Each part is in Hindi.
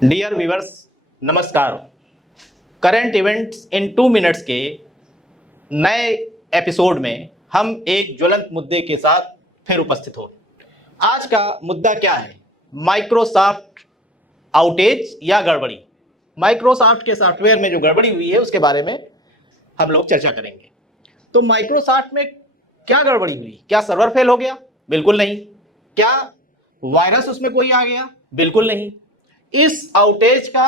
डियर व्यूअर्स, नमस्कार। करंट इवेंट्स इन 2 मिनट्स के नए एपिसोड में हम एक ज्वलंत मुद्दे के साथ फिर उपस्थित हो। आज का मुद्दा क्या है? माइक्रोसॉफ्ट आउटेज या गड़बड़ी। माइक्रोसॉफ्ट के सॉफ्टवेयर में जो गड़बड़ी हुई है उसके बारे में हम लोग चर्चा करेंगे। तो माइक्रोसॉफ्ट में क्या गड़बड़ी हुई? क्या सर्वर फेल हो गया? बिल्कुल नहीं। क्या वायरस उसमें कोई आ गया? बिल्कुल नहीं। इस आउटेज का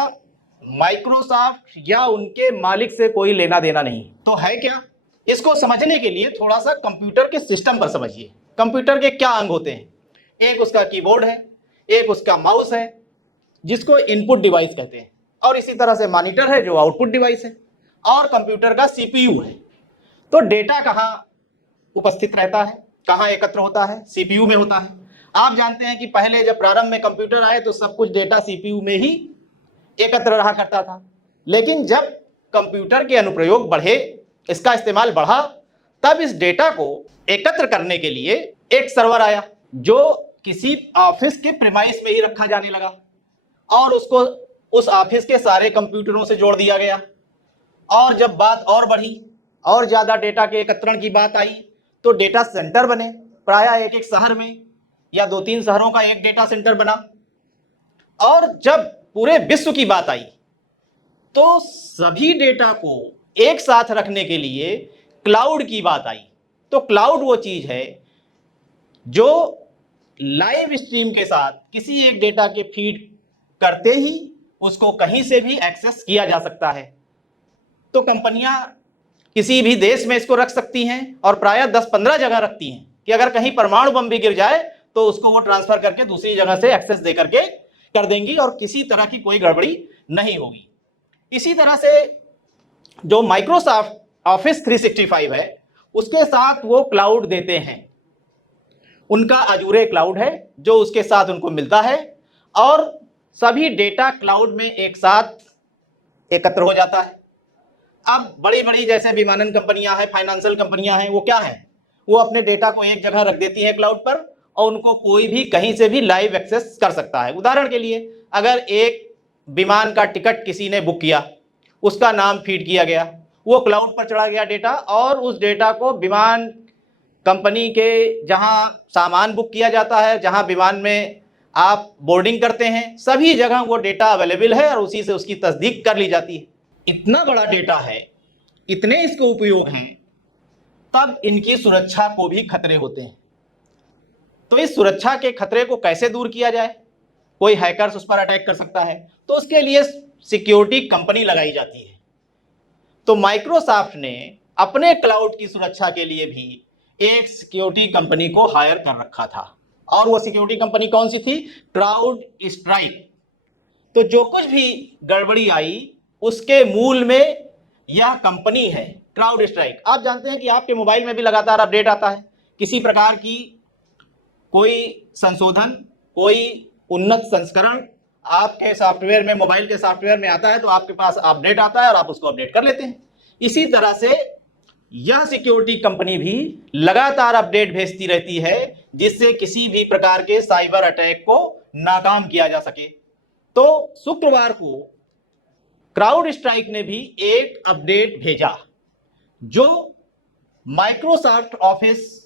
माइक्रोसॉफ्ट या उनके मालिक से कोई लेना देना नहीं। तो है क्या? इसको समझने के लिए थोड़ा सा कंप्यूटर के सिस्टम पर समझिए। कंप्यूटर के क्या अंग होते हैं? एक उसका कीबोर्ड है, एक उसका माउस है जिसको इनपुट डिवाइस कहते हैं, और इसी तरह से मॉनिटर है जो आउटपुट डिवाइस है, और कंप्यूटर का सीपीयू है। तो डेटा कहाँ उपस्थित रहता है, कहाँ एकत्र होता है? सीपीयू में होता है। आप जानते हैं कि पहले जब प्रारंभ में कंप्यूटर आए तो सब कुछ डेटा सीपीयू में ही एकत्र रहा करता था, लेकिन जब कंप्यूटर के अनुप्रयोग बढ़े, इसका इस्तेमाल बढ़ा, तब इस डेटा को एकत्र करने के लिए एक सर्वर आया जो किसी ऑफिस के प्रीमाइस में ही रखा जाने लगा, और उसको उस ऑफिस के सारे कंप्यूटरों से जोड़ दिया गया। और जब बात और बढ़ी और ज्यादा डेटा के एकत्रण की बात आई तो डेटा सेंटर बने, प्रायः एक एक शहर में या 2-3 शहरों का एक डेटा सेंटर बना। और जब पूरे विश्व की बात आई तो सभी डेटा को एक साथ रखने के लिए क्लाउड की बात आई। तो क्लाउड वो चीज है जो लाइव स्ट्रीम के साथ किसी एक डेटा के फीड करते ही उसको कहीं से भी एक्सेस किया जा सकता है। तो कंपनियां किसी भी देश में इसको रख सकती हैं, और प्रायः 10-15 जगह रखती हैं कि अगर कहीं परमाणु बम भी गिर जाए तो उसको वो ट्रांसफर करके दूसरी जगह से एक्सेस दे करके कर देंगी, और किसी तरह की कोई गड़बड़ी नहीं होगी। इसी तरह से जो माइक्रोसॉफ्ट ऑफिस 365 है उसके साथ वो क्लाउड देते हैं। उनका अजूरे क्लाउड है जो उसके साथ उनको मिलता है, और सभी डेटा क्लाउड में एक साथ एकत्र हो जाता है। अब बड़ी बड़ी जैसे विमानन कंपनियां हैं, फाइनेंशियल कंपनियां हैं, वो क्या है, वो अपने डेटा को एक जगह रख देती है क्लाउड पर, और उनको कोई भी कहीं से भी लाइव एक्सेस कर सकता है। उदाहरण के लिए, अगर एक विमान का टिकट किसी ने बुक किया, उसका नाम फीड किया गया, वो क्लाउड पर चढ़ा गया डेटा, और उस डेटा को विमान कंपनी के जहां सामान बुक किया जाता है, जहां विमान में आप बोर्डिंग करते हैं, सभी जगह वो डेटा अवेलेबल है और उसी से उसकी तस्दीक कर ली जाती है। इतना बड़ा डेटा है, इतने इसको उपयोग हैं, तब इनकी सुरक्षा को भी खतरे होते हैं। तो इस सुरक्षा के खतरे को कैसे दूर किया जाए? कोई हैकर्स उस पर अटैक कर सकता है, तो उसके लिए सिक्योरिटी कंपनी लगाई जाती है। तो माइक्रोसॉफ्ट ने अपने क्लाउड की सुरक्षा के लिए भी एक सिक्योरिटी कंपनी को हायर कर रखा था, और वो सिक्योरिटी कंपनी कौन सी थी? Crowd strike. तो जो कुछ भी गड़बड़ी आई उसके मूल में यह कंपनी है, क्राउड स्ट्राइक। आप जानते हैं कि आपके मोबाइल में भी लगातार अपडेट आता है, किसी प्रकार की कोई संशोधन, कोई उन्नत संस्करण आपके सॉफ्टवेयर में, मोबाइल के सॉफ्टवेयर में आता है तो आपके पास अपडेट आता है और आप उसको अपडेट कर लेते हैं। इसी तरह से यह सिक्योरिटी कंपनी भी लगातार अपडेट भेजती रहती है जिससे किसी भी प्रकार के साइबर अटैक को नाकाम किया जा सके। तो शुक्रवार को क्राउड स्ट्राइक ने भी एक अपडेट भेजा जो माइक्रोसॉफ्ट ऑफिस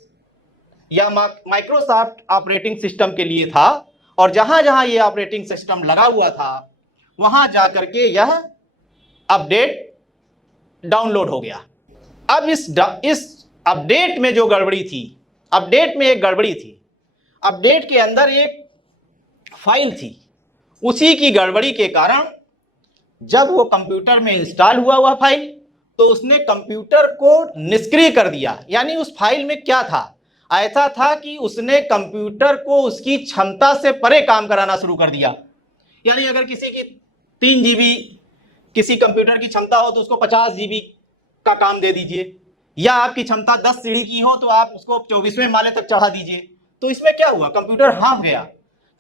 या माइक्रोसॉफ्ट ऑपरेटिंग सिस्टम के लिए था, और जहां जहां यह ऑपरेटिंग सिस्टम लगा हुआ था वहां जाकर के यह अपडेट डाउनलोड हो गया। अब इस अपडेट में जो गड़बड़ी थी, अपडेट में एक गड़बड़ी थी, अपडेट के अंदर एक फाइल थी, उसी की गड़बड़ी के कारण जब वो कंप्यूटर में इंस्टॉल हुआ फाइल, तो उसने कंप्यूटर को निष्क्रिय कर दिया। यानी उस फाइल में क्या था? ऐसा था कि उसने कंप्यूटर को उसकी क्षमता से परे काम कराना शुरू कर दिया। यानी अगर किसी की 3 GB किसी कंप्यूटर की क्षमता हो तो उसको 50 GB का काम दे दीजिए, या आपकी क्षमता 10 सीढ़ी की हो तो आप उसको 24वें माले तक चढ़ा दीजिए। तो इसमें क्या हुआ? कंप्यूटर हाँफ गया,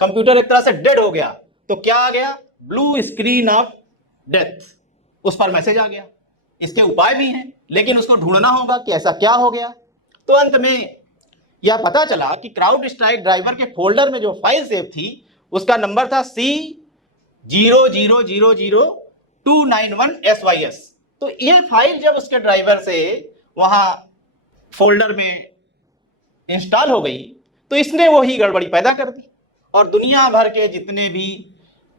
कंप्यूटर एक तरह से डेड हो गया। तो क्या आ गया? ब्लू स्क्रीन ऑफ डेथ, उस पर मैसेज आ गया। इसके उपाय भी हैं, लेकिन उसको ढूंढना होगा कि ऐसा क्या हो गया। तो अंत में यह पता चला कि क्राउड स्ट्राइक ड्राइवर के फोल्डर में जो फाइल सेव थी उसका नंबर था 0000291SYS। तो ये फाइल जब उसके ड्राइवर से वहां फोल्डर में इंस्टॉल हो गई तो इसने वही गड़बड़ी पैदा कर दी, और दुनिया भर के जितने भी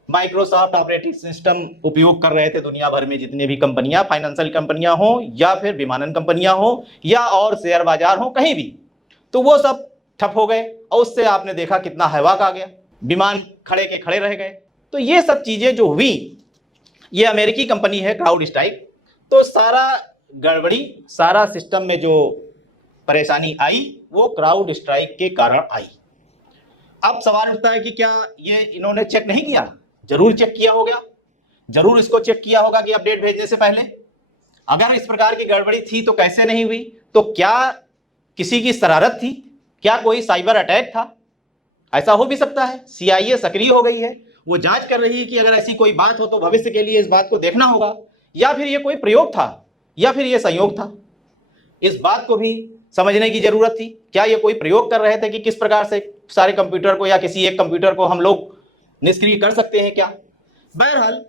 माइक्रोसॉफ्ट ऑपरेटिंग सिस्टम उपयोग कर रहे थे, दुनिया भर में जितने भी कंपनियां, फाइनेंशियल कंपनियां हो या फिर विमानन कंपनियां हो या और शेयर बाजार हो, कहीं भी, तो वो सब ठप हो गए, और उससे आपने देखा कितना हवाक आ गया, विमान खड़े के खड़े रह गए। तो ये सब चीजें जो हुई, ये अमेरिकी कंपनी है क्राउड स्ट्राइक। तो सारा गड़बड़ी, सारा सिस्टम में जो परेशानी आई वो क्राउड स्ट्राइक के कारण आई। अब सवाल उठता है कि क्या ये इन्होंने चेक नहीं किया? जरूर चेक किया होगा, जरूर इसको चेक किया होगा कि अपडेट भेजने से पहले। अगर इस प्रकार की गड़बड़ी थी तो कैसे नहीं हुई? तो क्या किसी की शरारत थी? क्या कोई साइबर अटैक था? ऐसा हो भी सकता है। CIA सक्रिय हो गई है, वो जांच कर रही है कि अगर ऐसी कोई बात हो तो भविष्य के लिए इस बात को देखना होगा, या फिर ये कोई प्रयोग था, या फिर ये संयोग था। इस बात को भी समझने की जरूरत थी। क्या ये कोई प्रयोग कर रहे थे कि किस प्रकार से सारे कंप्यूटर को या किसी एक कंप्यूटर को हम लोग निष्क्रिय कर सकते हैं क्या? बहरहाल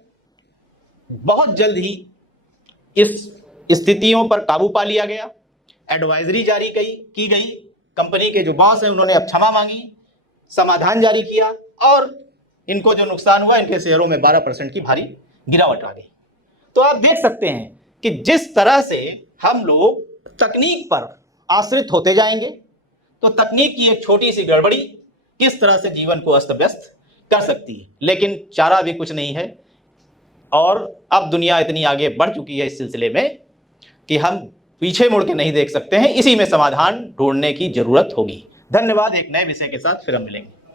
बहुत जल्द ही इस स्थितियों पर काबू पा लिया गया, एडवाइजरी जारी की गई, कंपनी के जो बॉस हैं उन्होंने अब क्षमा मांगी, समाधान जारी किया, और इनको जो नुकसान हुआ, इनके शेयरों में 12% की भारी गिरावट आ गई। तो आप देख सकते हैं कि जिस तरह से हम लोग तकनीक पर आश्रित होते जाएंगे, तो तकनीक की एक छोटी सी गड़बड़ी किस तरह से जीवन को अस्त व्यस्त कर सकती है। लेकिन चारा भी कुछ नहीं है, और अब दुनिया इतनी आगे बढ़ चुकी है इस सिलसिले में कि हम पीछे मुड़ के नहीं देख सकते हैं। इसी में समाधान ढूंढने की जरूरत होगी। धन्यवाद। एक नए विषय के साथ फिर हम मिलेंगे।